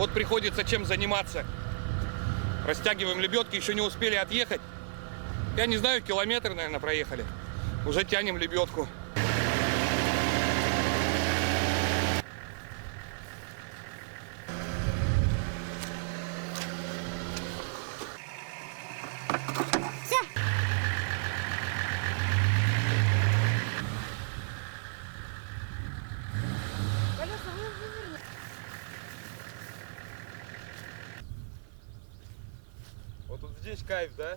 Вот приходится чем заниматься. Растягиваем лебедки, еще не успели отъехать. Я не знаю, километр, наверное, проехали. Уже тянем лебедку. Вот тут здесь кайф, да?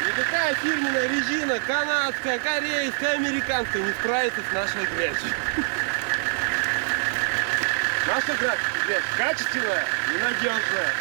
Никакая фирменная резина, канадская, корейская, американская не справится с нашей грязью. Наша грязь качественная и надежная.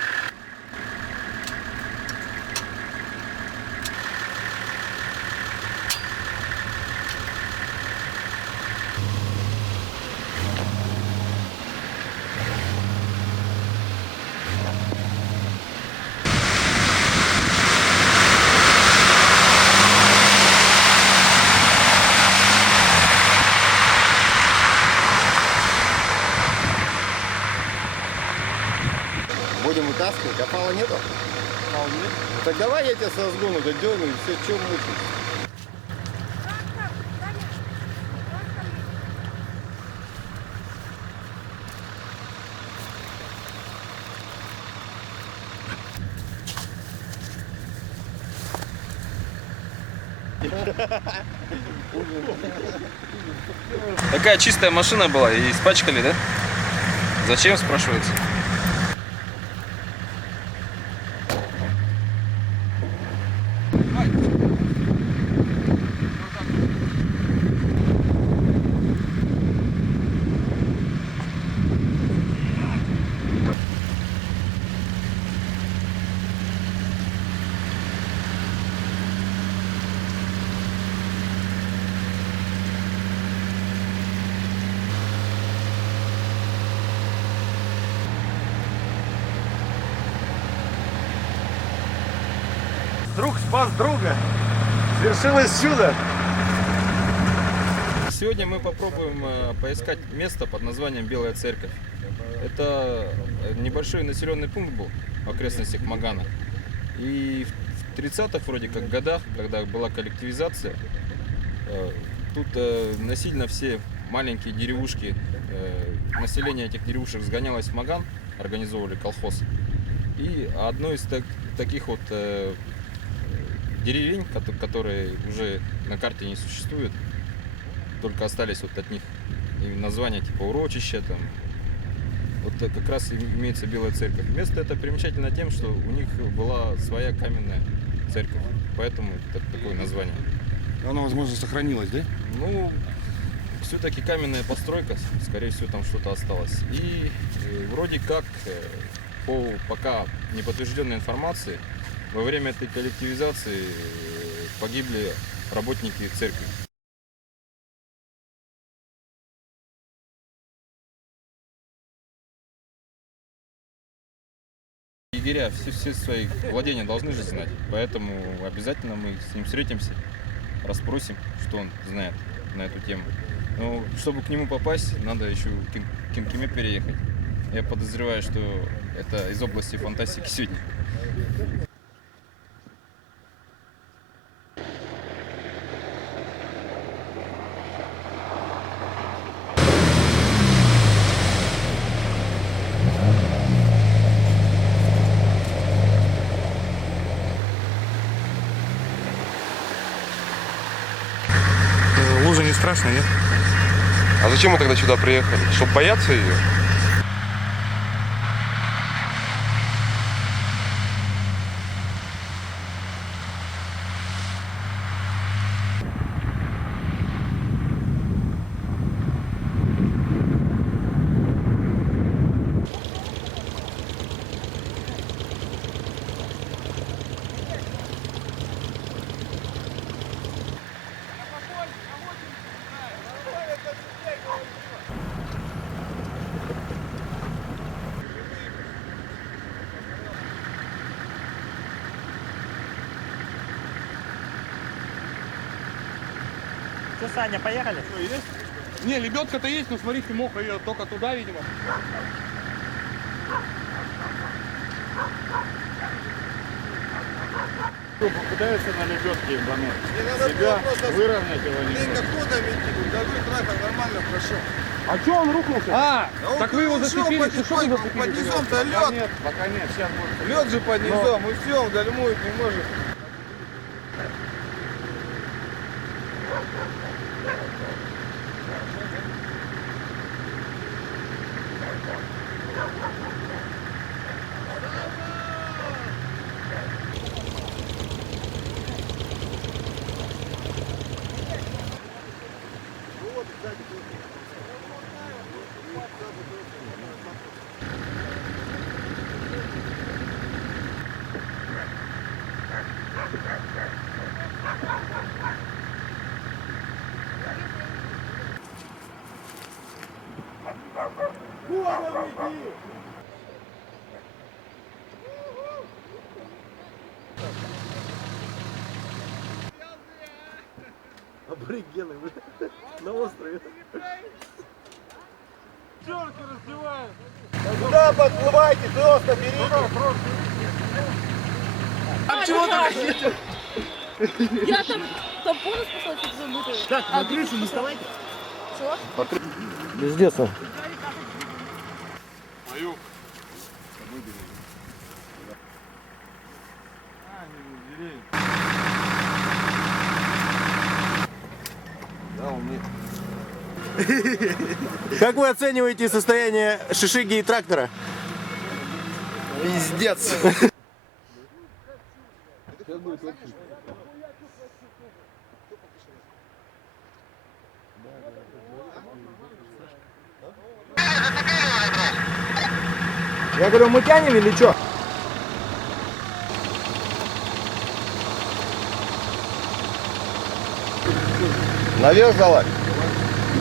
Будем вытаскивать, а фала нету? Фал нет? Ну, так давай я тебя со сгону додерну и все, чем мучить. Такая чистая машина была и испачкали, да? Зачем, спрашивается? Друг спас друга. Свершилось чудо. Сегодня мы попробуем поискать место под названием Белая Церковь. Это небольшой населенный пункт был в окрестностях Магана. И в 30-х вроде как годах, когда была коллективизация, тут насильно все маленькие деревушки, население этих деревушек сгонялось в Маган, организовывали колхоз. И одной из таких вот деревень, которые уже на карте не существуют, только остались вот от них названия типа урочища, там, вот как раз имеется Белая Церковь. Место это примечательно тем, что у них была своя каменная церковь, поэтому такое название. Она, возможно, сохранилась, да? Ну, все-таки каменная постройка, скорее всего, там что-то осталось. И вроде как, по пока неподтвержденной информации, во время этой коллективизации погибли работники церкви. Егеря все свои владения должны же знать, поэтому обязательно мы с ним встретимся, расспросим, что он знает на эту тему. Но чтобы к нему попасть, надо еще к Кемкиме переехать. Я подозреваю, что это из области фантастики сегодня. Лужа не страшная, нет? А зачем мы тогда сюда приехали? Чтобы бояться ее? Саня, поехали? Не, лебедка-то есть, но смотрите, мох ее только туда, видимо. Попытается на лебедке ебануть. Себя выровнять его немного. А что он рухнулся? А, так вы его зацепили, ты что вы зацепили? Поднесем-то Да лед. нет, пока нет, сейчас будет. Лед же поднесем, и все, он гальмует не может. Аборигены, на острове. Куда подплывайте, просто берите. Я там тампоны спасала, чтобы забыли. Так, на крышу не вставайте. Чего? Пиздец. Как вы оцениваете состояние шишиги и трактора? Пиздец. Я говорю, мы тянем или что? Наверх залазь.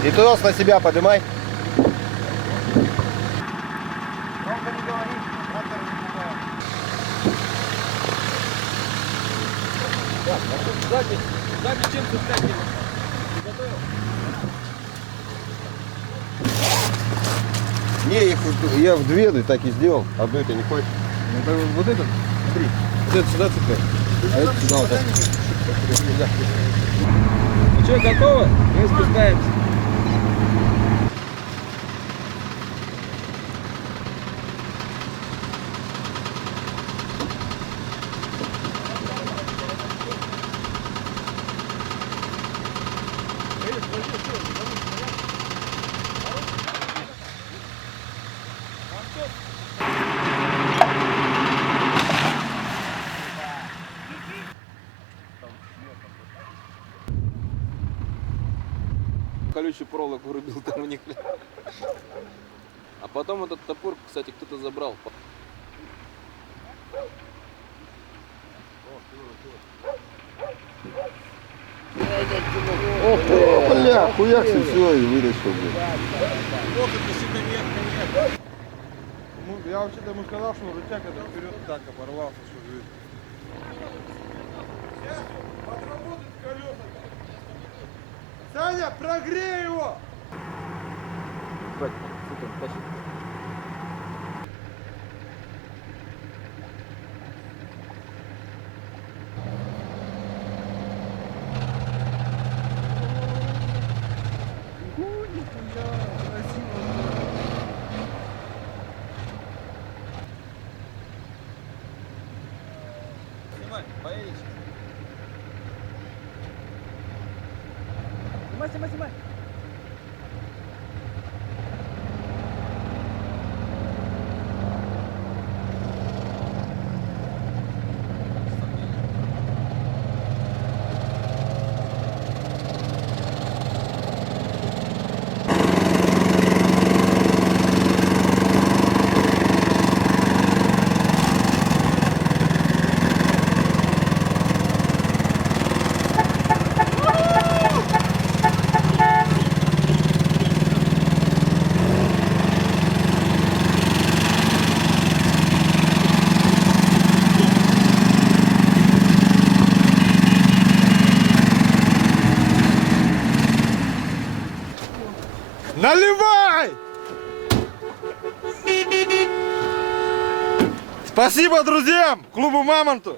И трос на себя поднимай. Не, я в две так и сделал. Одну это не хватит. Вот этот, смотри. Вот это сюда цепляй. А это сюда вот так. Ну что, готово? Мы спускаемся. Колючий проволок вырубил там у них. А потом этот топор, кстати, кто-то забрал. Бля, хуякс и все, и вытащил, блин. Я вообще-то ему сказал, что рычаг это вперед так оборвался, что видно. Отработать колеса. Саня, прогрей его! Снимай. Наливай! Спасибо друзьям, клубу Мамонту.